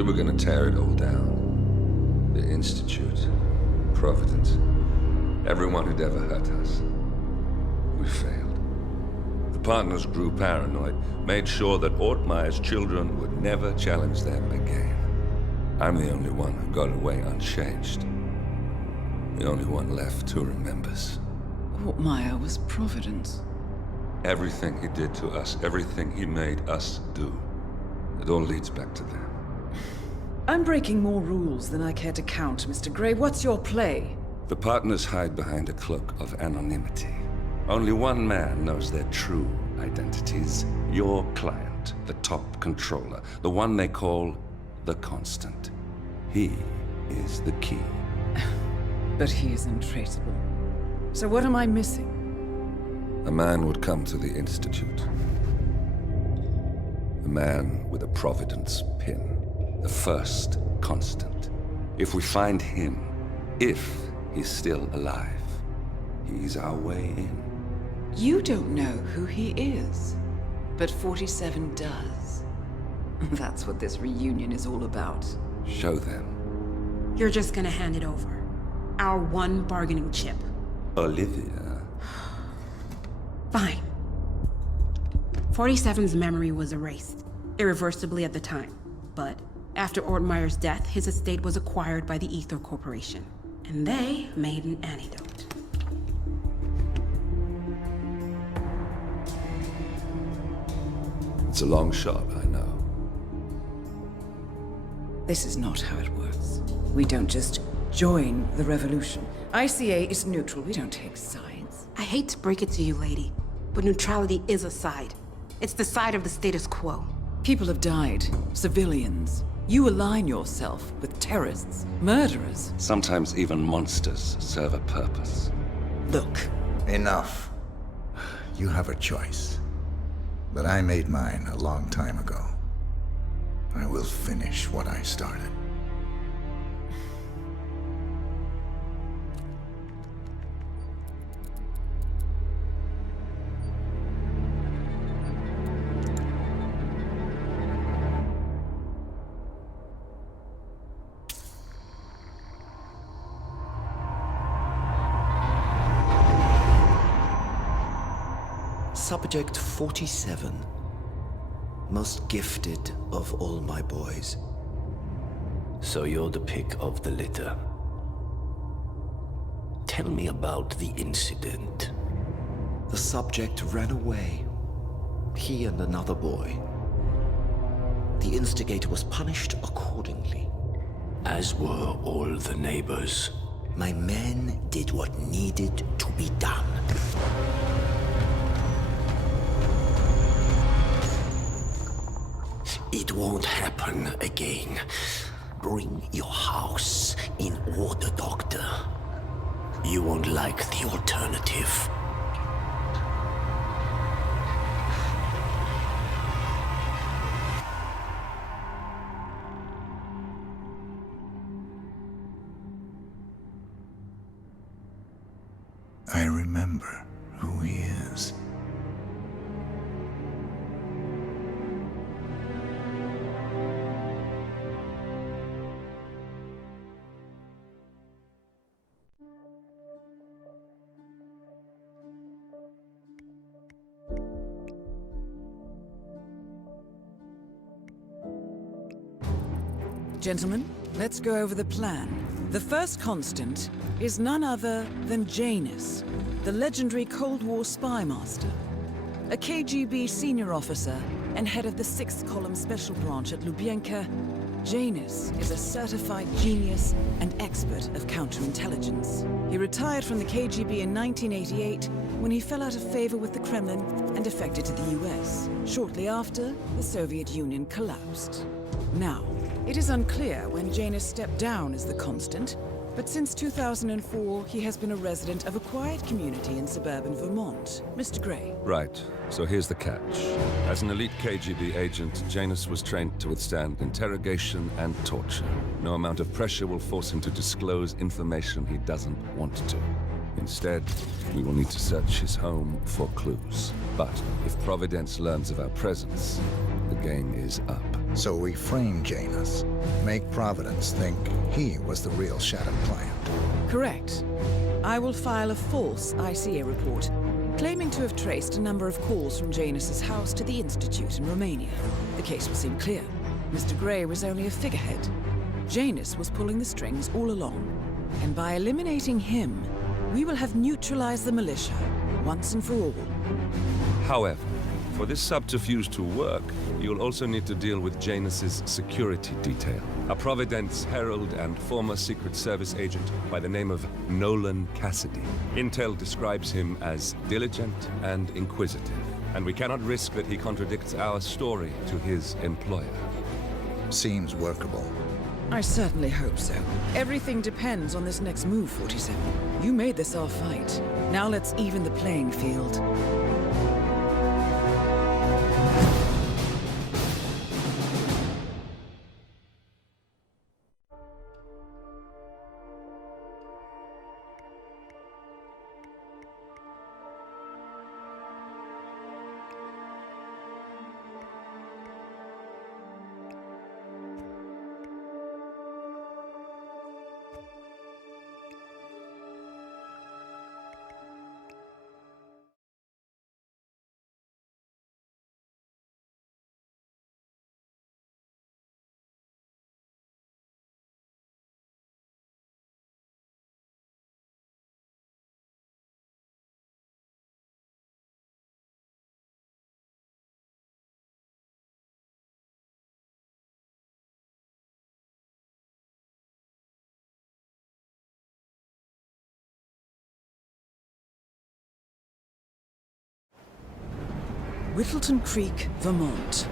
We were gonna tear it all down. The Institute, Providence, everyone who'd ever hurt us. We failed. The partners grew paranoid, made sure that Ortmeyer's children would never challenge them again. I'm the only one who got away unchanged. The only one left who remembers. Ortmeyer was Providence. Everything he did to us, everything he made us do, it all leads back to them. I'm breaking more rules than I care to count, Mr. Grey. What's your play? The partners hide behind a cloak of anonymity. Only one man knows their true identities. Your client, the top controller, the one they call the Constant. He is the key. But he is untraceable. So what am I missing? A man would come to the Institute. A man with a Providence pin. The first Constant. If we find him, if he's still alive, he's our way in. You don't know who he is, but 47 does. That's what this reunion is all about. Show them. You're just gonna hand it over. Our one bargaining chip. Olivia. Fine. 47's memory was erased, irreversibly at the time. But after Ortmeyer's death, his estate was acquired by the Ether Corporation. And they made an antidote. It's a long shot, I know. This is not how it works. We don't just join the revolution. ICA is neutral. We don't take sides. I hate to break it to you, lady, but neutrality is a side. It's the side of the status quo. People have died. Civilians. You align yourself with terrorists, murderers. Sometimes even monsters serve a purpose. Look. Enough. You have a choice. But I made mine a long time ago. I will finish what I started. Subject 47. Most gifted of all my boys. So you're the pick of the litter. Tell me about the incident. The subject ran away. He and another boy. The instigator was punished accordingly. As were all the neighbors. My men did what needed to be done. It won't happen again. Bring your house in order, Doctor. You won't like the alternative. I remember who he is. Gentlemen, let's go over the plan. The first Constant is none other than Janus, the legendary Cold War spy master. A KGB senior officer and head of the 6th Column Special Branch at Lubyanka, Janus is a certified genius and expert of counterintelligence. He retired from the KGB in 1988 when he fell out of favor with the Kremlin and defected to the US. Shortly after, the Soviet Union collapsed. Now, it is unclear when Janus stepped down as the Constant, but since 2004, he has been a resident of a quiet community in suburban Vermont. Mr. Grey. Right, so here's the catch. As an elite KGB agent, Janus was trained to withstand interrogation and torture. No amount of pressure will force him to disclose information he doesn't want to. Instead, we will need to search his home for clues. But if Providence learns of our presence, the game is up. So we frame Janus, make Providence think he was the real Shadow client. Correct. I will file a false ICA report, claiming to have traced a number of calls from Janus's house to the Institute in Romania. The case will seem clear. Mr. Grey was only a figurehead. Janus was pulling the strings all along. And by eliminating him, we will have neutralized the militia, once and for all. However, for this subterfuge to work, you'll also need to deal with Janus's security detail. A Providence herald and former Secret Service agent by the name of Nolan Cassidy. Intel describes him as diligent and inquisitive, and we cannot risk that he contradicts our story to his employer. Seems workable. I certainly hope so. Everything depends on this next move, 47. You made this our fight. Now let's even the playing field. Whittleton Creek, Vermont.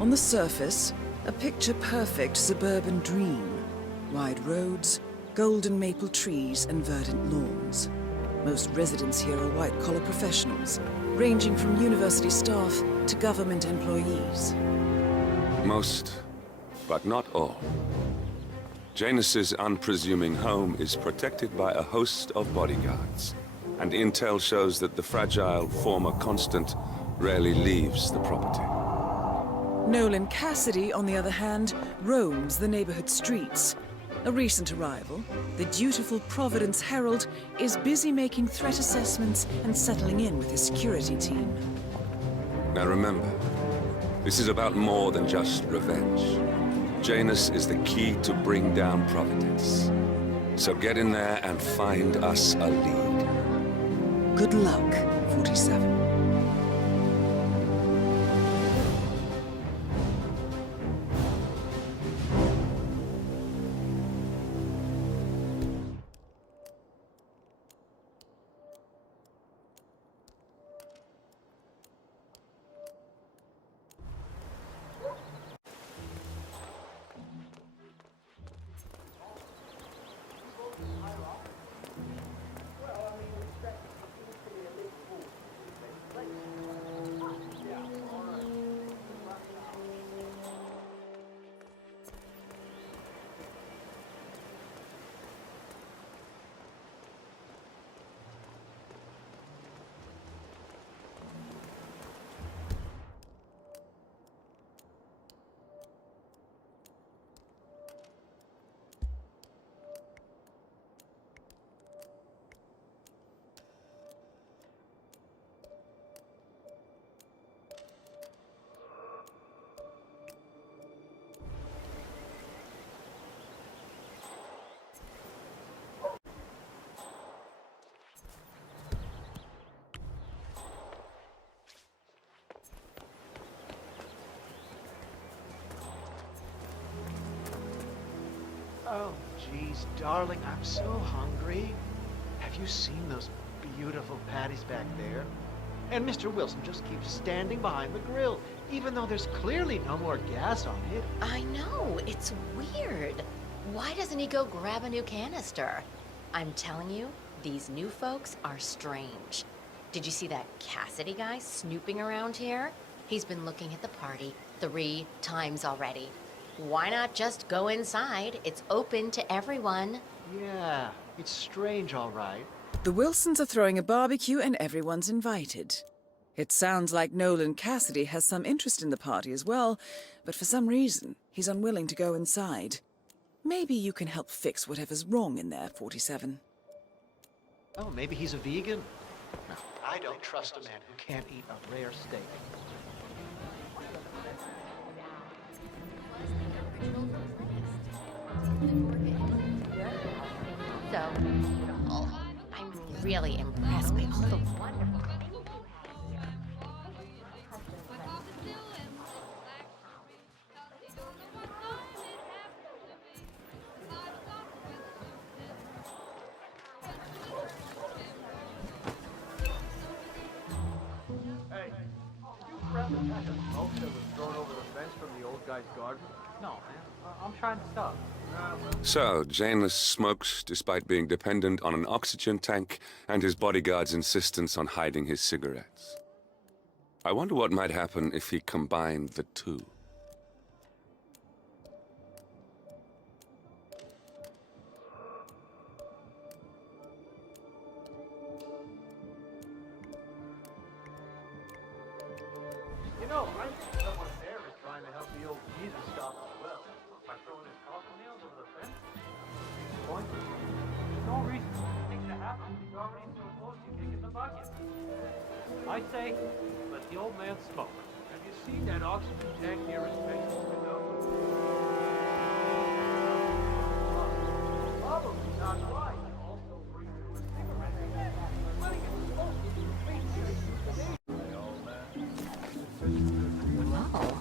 On the surface, a picture-perfect suburban dream. Wide roads, golden maple trees, and verdant lawns. Most residents here are white-collar professionals, ranging from university staff to government employees. Most, but not all. Janus's unpresuming home is protected by a host of bodyguards, and intel shows that the fragile former Constant rarely leaves the property. Nolan Cassidy, on the other hand, roams the neighborhood streets. A recent arrival, the dutiful Providence Herald is busy making threat assessments and settling in with his security team. Now remember, this is about more than just revenge. Janus is the key to bring down Providence. So get in there and find us a lead. Good luck, 47. Oh, geez, darling, I'm so hungry. Have you seen those beautiful patties back there? And Mr. Wilson just keeps standing behind the grill, even though there's clearly no more gas on it. I know, it's weird. Why doesn't he go grab a new canister? I'm telling you, these new folks are strange. Did you see that Cassidy guy snooping around here? He's been looking at the party 3 times already. Why not just go inside? It's open to everyone. Yeah, it's strange, all right. The Wilsons are throwing a barbecue and everyone's invited. It sounds like Nolan Cassidy has some interest in the party as well, but for some reason, he's unwilling to go inside. Maybe you can help fix whatever's wrong in there, 47. Oh, maybe he's a vegan? No, I don't trust a man who can't eat a rare steak. So, I'm really impressed by all the wonderful things you Hey, did you grab the pack of smoke that was thrown over the fence from the old guy's garden? No, man. I'm trying to stop. So, Janus smokes despite being dependent on an oxygen tank and his bodyguard's insistence on hiding his cigarettes. I wonder what might happen if he combined the two. You know, I think someone there is trying to help the old Jesus stop as well. By throwing his coffin nails over the fence. Pointless. There's no reason for things to happen. He's already so close you kick in the bucket. I say, let the old man smoke. Have you seen that oxygen tank near his basement window? Probably not right. Also brings him a cigarette. Letting him smoke is the thing here. The old man. Oh.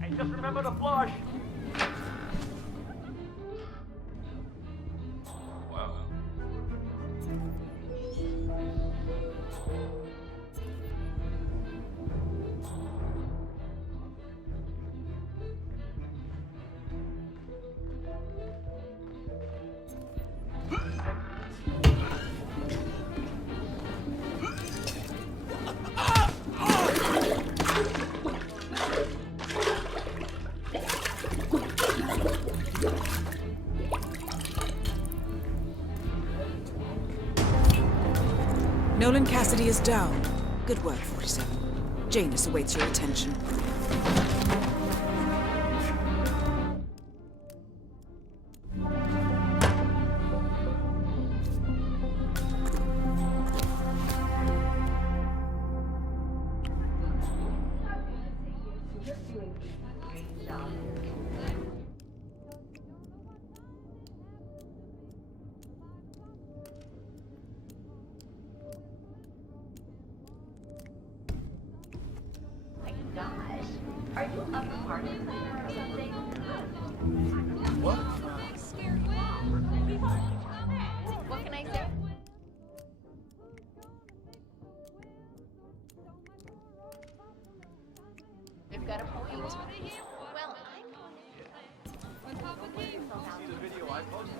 Hey, just remember to flush. Nolan Cassidy is down. Good work, 47. Janus awaits your attention. What can I say? They've got a point. Well, See the video I posted?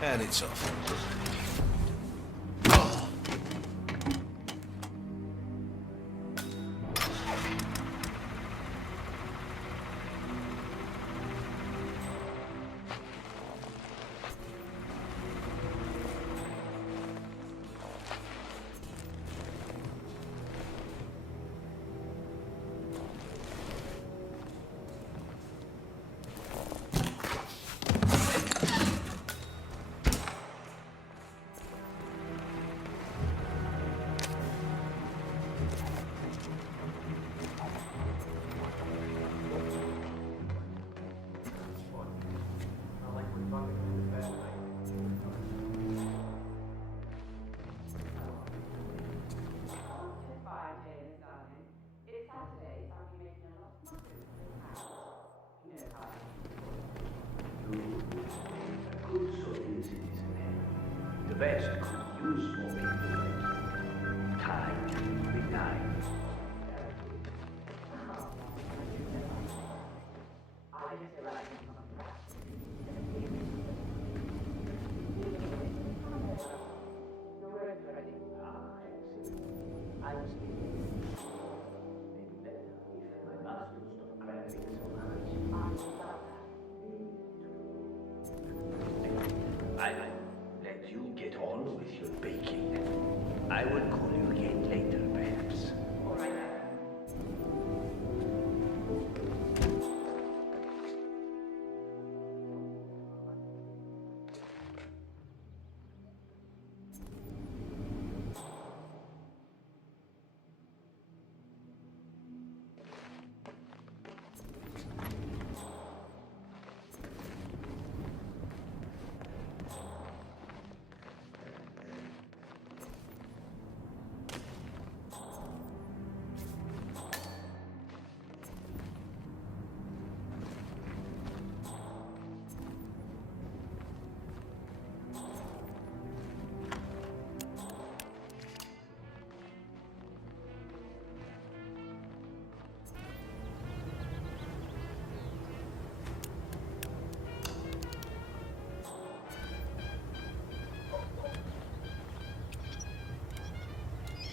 And it's off. The West could use more people like you. Time, big time. I was thinking, maybe better if my master stopped cramping so much. I let you get on with your baking. I will call you again later, perhaps. All right.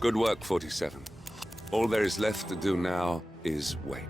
Good work, 47. All there is left to do now is wait.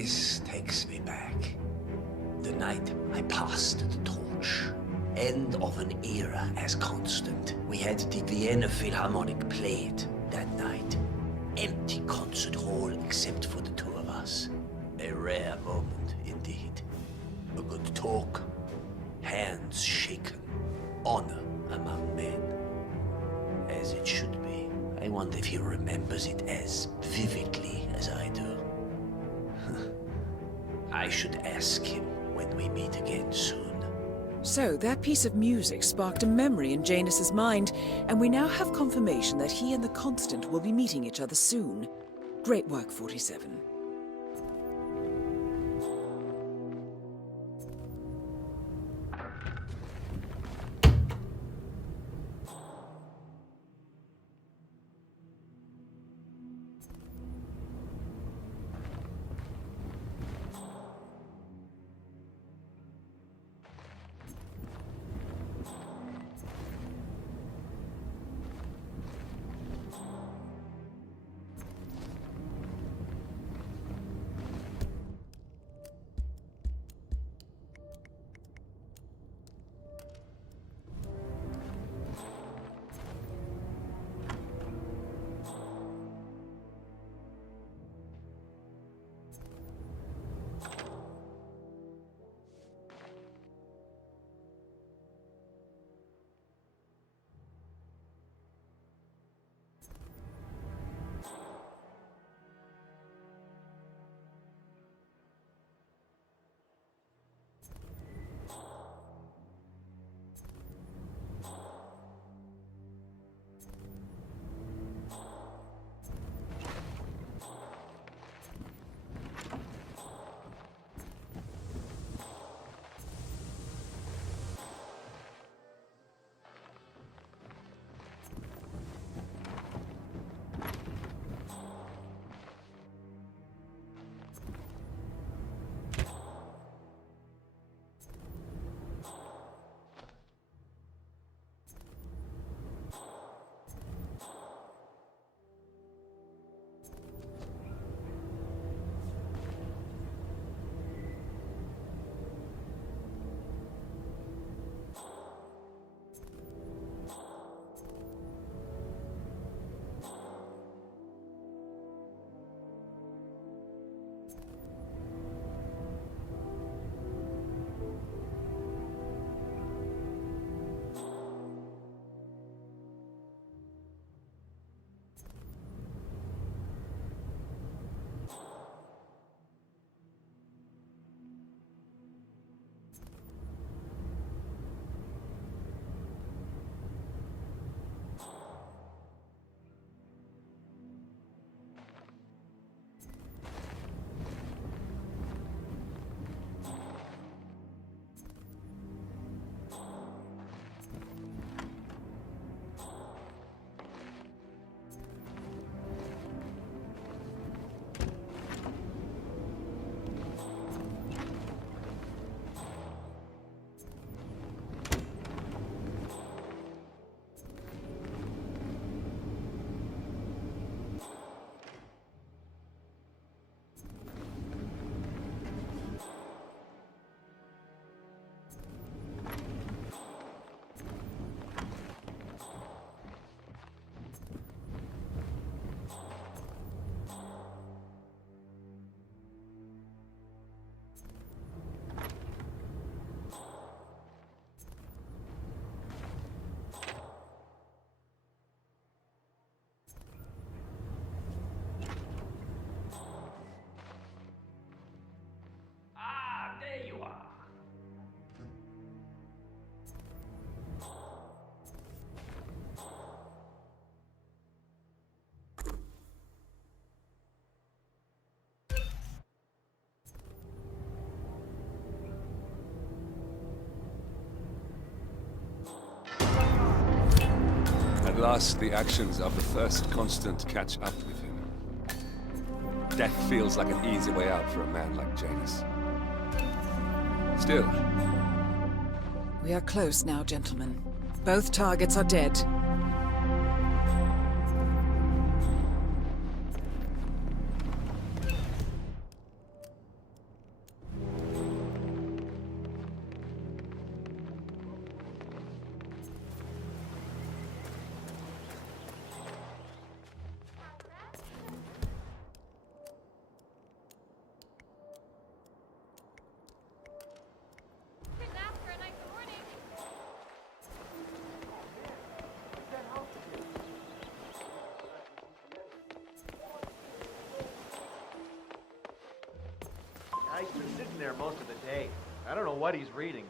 This takes me back. The night I passed the torch. End of an era as constant. We had the Vienna Philharmonic played that night. Empty concert hall except for the two of us. A rare moment indeed. A good talk. Hands shaken. Honor among men. As it should be. I wonder if he remembers it as vividly as I do. I should ask him when we meet again soon. So, that piece of music sparked a memory in Janus's mind, and we now have confirmation that he and the Constant will be meeting each other soon. Great work, 47. At last, the actions of the first Constant catch up with him. Death feels like an easy way out for a man like Janus. Still, We are close now, gentlemen. Both targets are dead. there most of the day. I don't know what he's reading,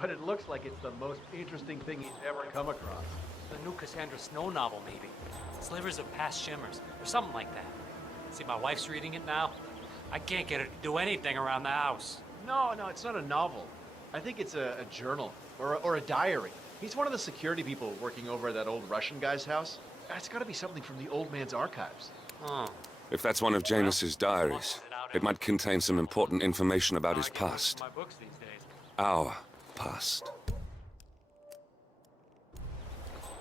but it looks like it's the most interesting thing he's ever come across. The new Cassandra Snow novel, maybe. Slivers of Past Shimmers, or something like that. See, my wife's reading it now. I can't get her to do anything around the house. No, it's not a novel. I think it's a journal, or a diary. He's one of the security people working over at that old Russian guy's house. It's gotta be something from the old man's archives. Oh. If that's one of Janus's diaries, it might contain some important information about his past. My books these days. Our past.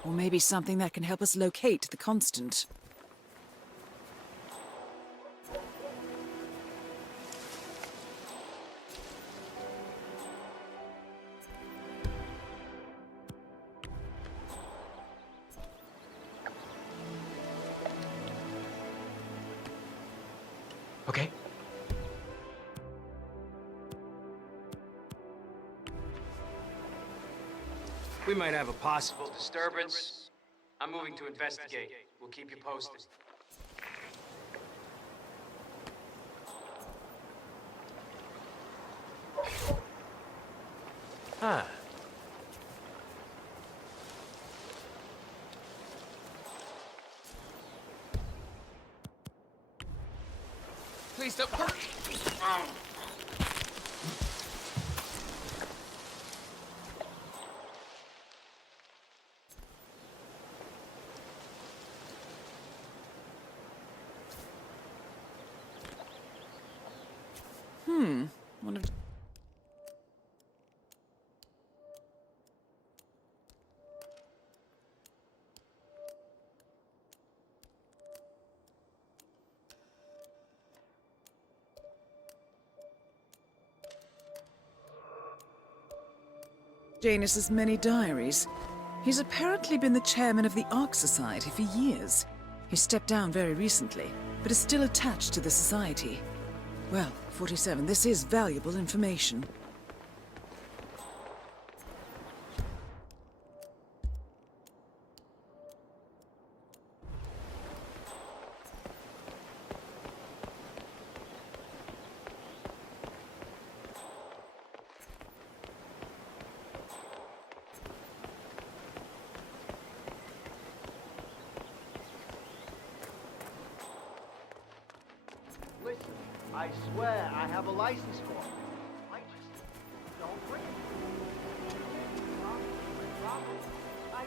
Or maybe something that can help us locate the Constant. Okay. We might have a possible disturbance. I'm moving to investigate. We'll keep you posted. Ah. Please don't hurt me. One of... Janus's many diaries. He's apparently been the chairman of the Ark Society for years. He stepped down very recently, but is still attached to the society. Well, 47, this is valuable information. Listen, I swear I have a license for it. I just don't bring it. I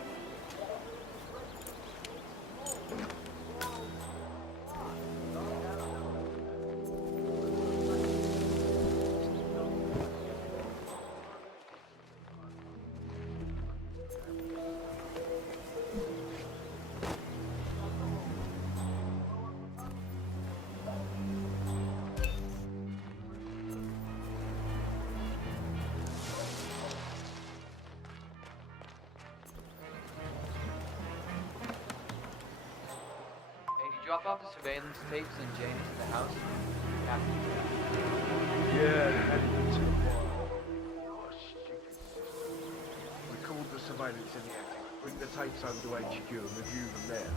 Drop off the surveillance tapes and Janus to the house. Yeah, heading to the bar. Oh, stupid. Record the surveillance in the attic. Bring the tapes over to HQ and review them there.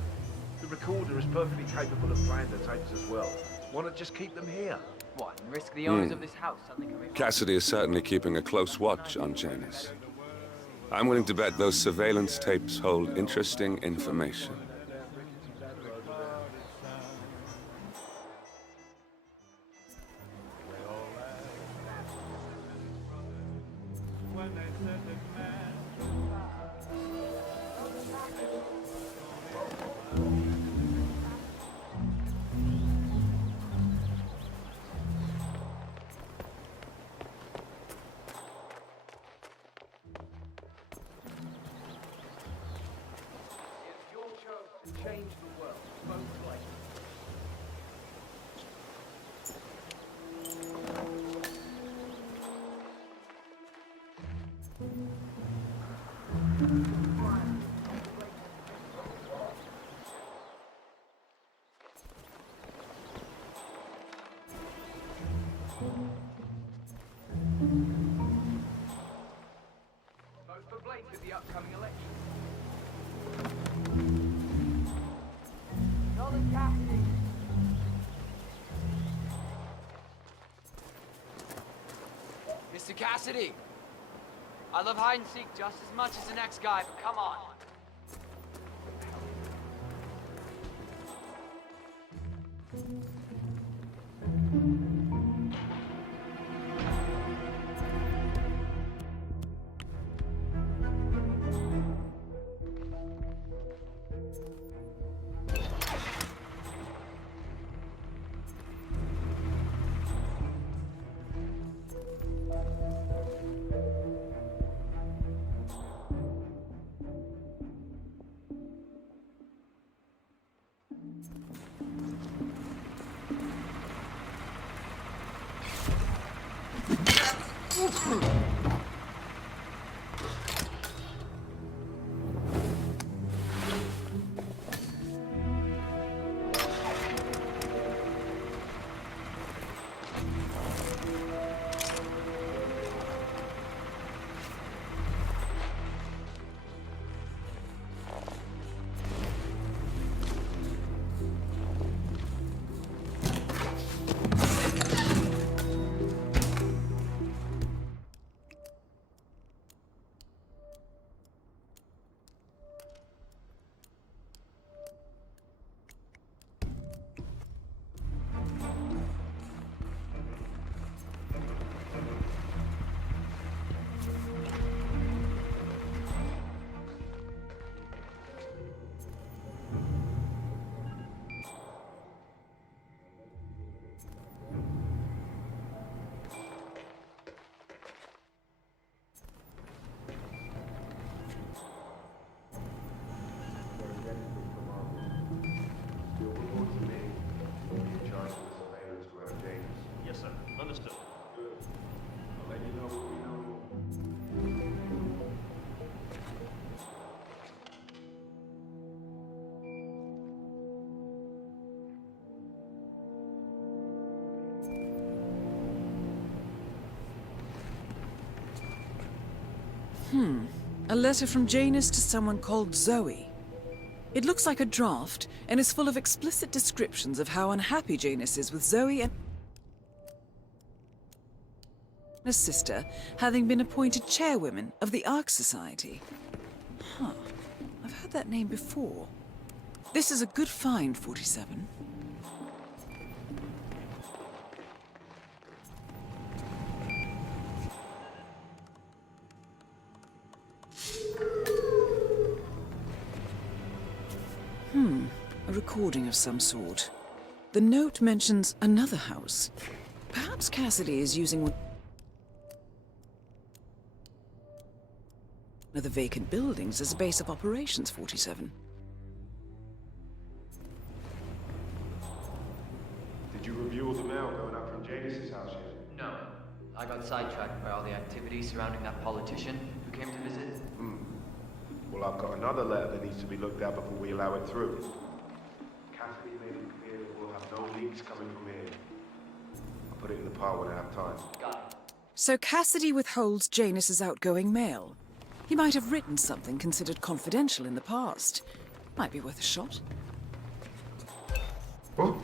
The recorder is perfectly capable of playing the tapes as well. Why not just keep them here? What, and risk the owners of this house something can be... Cassidy is certainly keeping a close watch on Janus. I'm willing to bet those surveillance tapes hold interesting information. Change the world, both ways. Vote for Blake at the upcoming election. Nolan Cassidy. Mr. Cassidy! I love hide and seek just as much as the next guy, but come on. Yes, sir. Understood. Good. I'll let you know what we know. A letter from Janus to someone called Zoe. It looks like a draft and is full of explicit descriptions of how unhappy Janus is with Zoe and his sister having been appointed chairwomen of the Ark Society. Huh. I've heard that name before. This is a good find, 47. A recording of some sort. The note mentions another house. Perhaps Cassidy is using one of the vacant buildings as a base of operations, 47. Did you review all the mail going up from Janus's house yet? No. I got sidetracked by all the activity surrounding that politician who came to visit. Well, I've got another letter that needs to be looked at before we allow it through. Cassidy made it clear that we'll have no leaks coming from here. I'll put it in the pile when I have time. Got it. So Cassidy withholds Janus's outgoing mail. He might have written something considered confidential in the past. Might be worth a shot. What?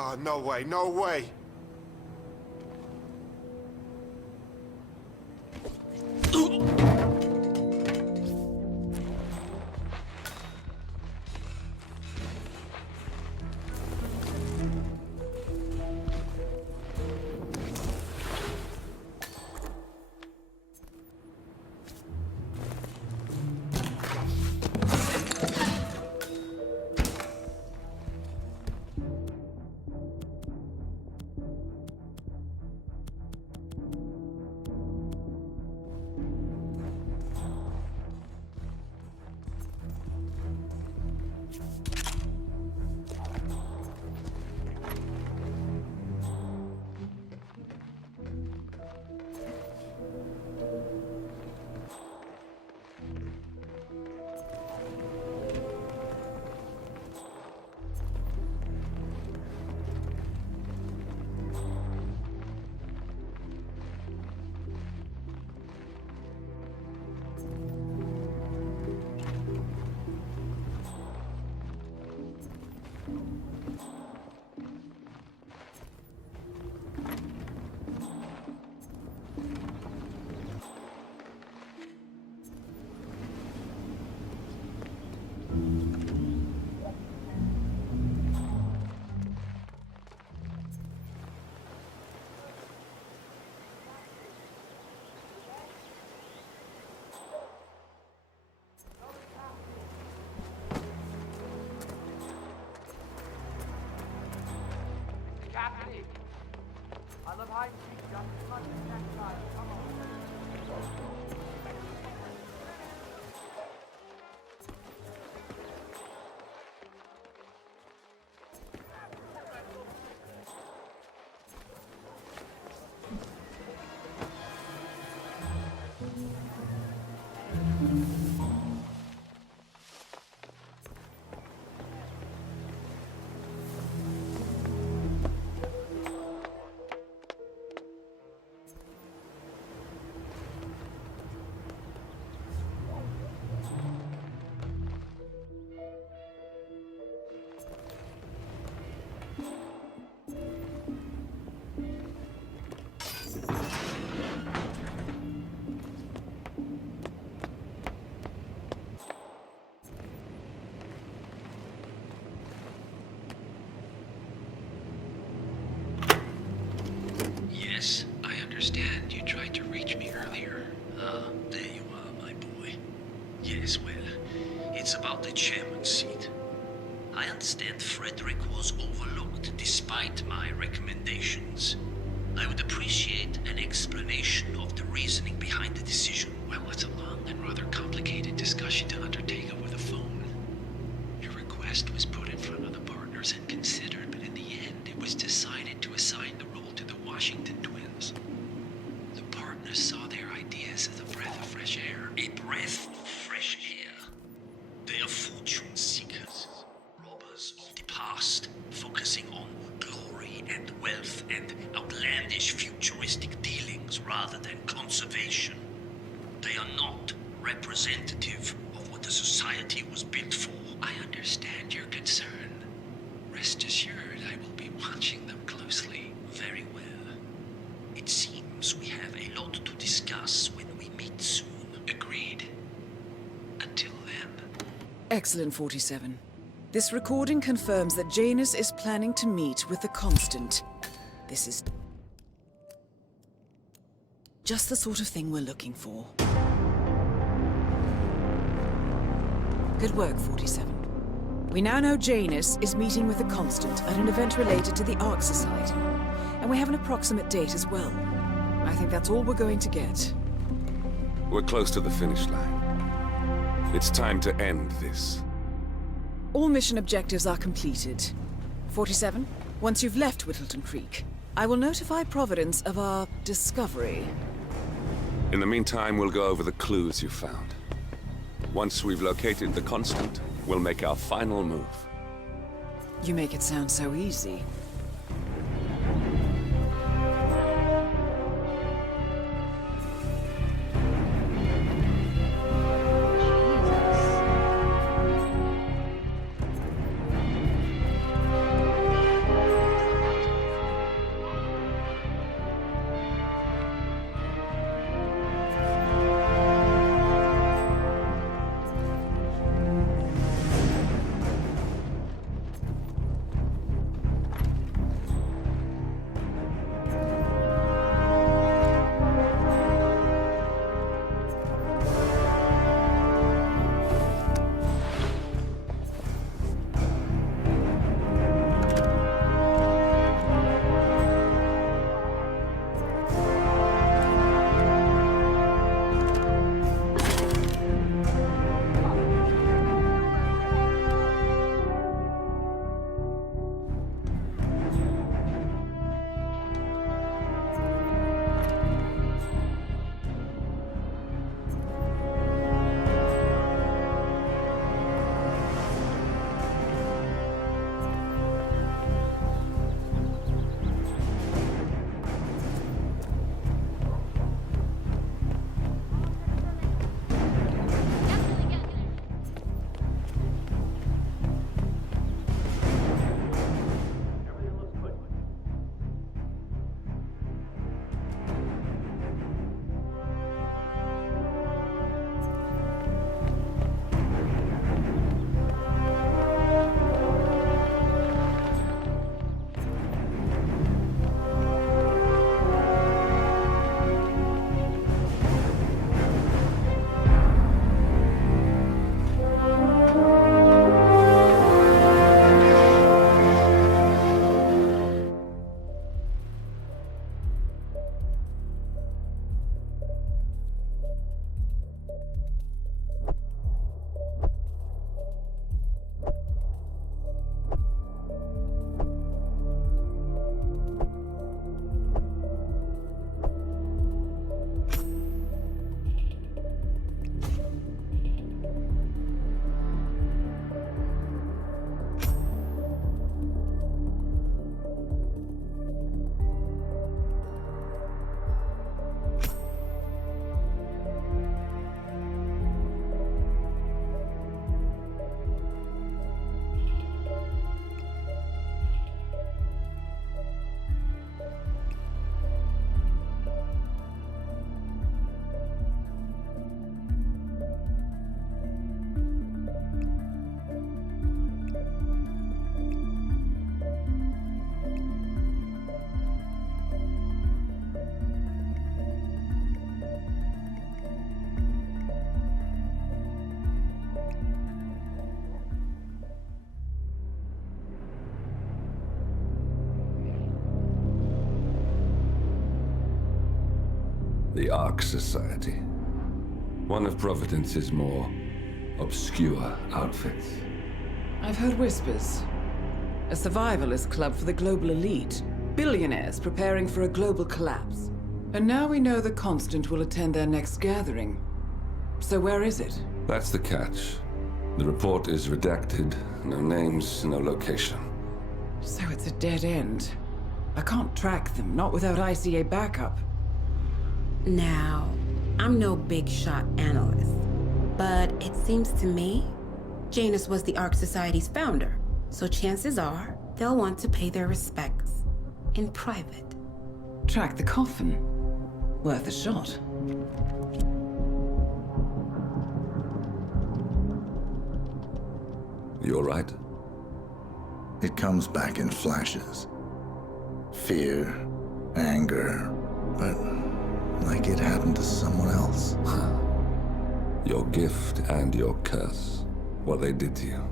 Oh, no way, no way! Yes, I understand you tried to reach me earlier. There you are, my boy. Yes, well, it's about the chairman's seat. I understand Frederick was overlooked despite my recommendations. I would appreciate an explanation of the reasoning behind the decision. Well, it's a long and rather complicated discussion to undertake over the phone. Your request was put in front of the partners and considered, but in the end, it was decided to assign the role to the Washington twins. The partners saw their ideas as a breath of fresh air. A breath of fresh air. They are fortune seekers, robbers of the past, focusing on glory and wealth and outlandish futuristic dealings rather than conservation. They are not representative of what the society was built for. I understand your concern. Rest assured, I will be watching them closely. Very well. It seems we have a lot to discuss when we meet soon. Agreed. Until then. Excellent, 47. This recording confirms that Janus is planning to meet with the Constant. This is just the sort of thing we're looking for. Good work, 47. We now know Janus is meeting with the Constant at an event related to the Ark Society. And we have an approximate date as well. I think that's all we're going to get. We're close to the finish line. It's time to end this. All mission objectives are completed. 47, once you've left Whittleton Creek, I will notify Providence of our discovery. In the meantime, we'll go over the clues you found. Once we've located the Constant, we'll make our final move. You make it sound so easy. The Ark Society. One of Providence's more obscure outfits. I've heard whispers. A survivalist club for the global elite. Billionaires preparing for a global collapse. And now we know the Constant will attend their next gathering. So where is it? That's the catch. The report is redacted. No names, no location. So it's a dead end. I can't track them, not without ICA backup. Now, I'm no big shot analyst, but it seems to me Janus was the Ark Society's founder, so chances are they'll want to pay their respects in private. Track the coffin. Worth a shot. You all right? It comes back in flashes. Fear, anger, but like it happened to someone else. Your gift and your curse. What they did to you.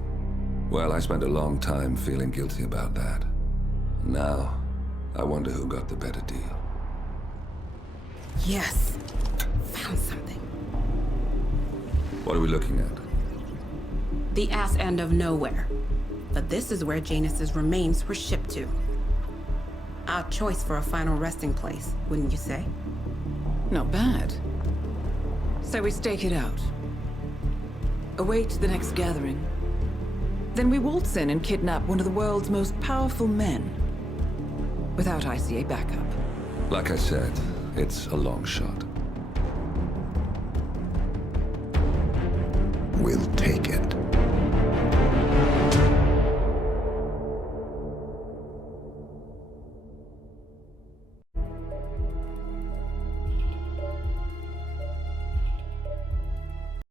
Well, I spent a long time feeling guilty about that. Now, I wonder who got the better deal. Yes, found something. What are we looking at? The ass end of nowhere. But this is where Janus's remains were shipped to. Our choice for a final resting place, wouldn't you say? Not bad. So we stake it out. Await the next gathering. Then we waltz in and kidnap one of the world's most powerful men. Without ICA backup. Like I said, it's a long shot. We'll take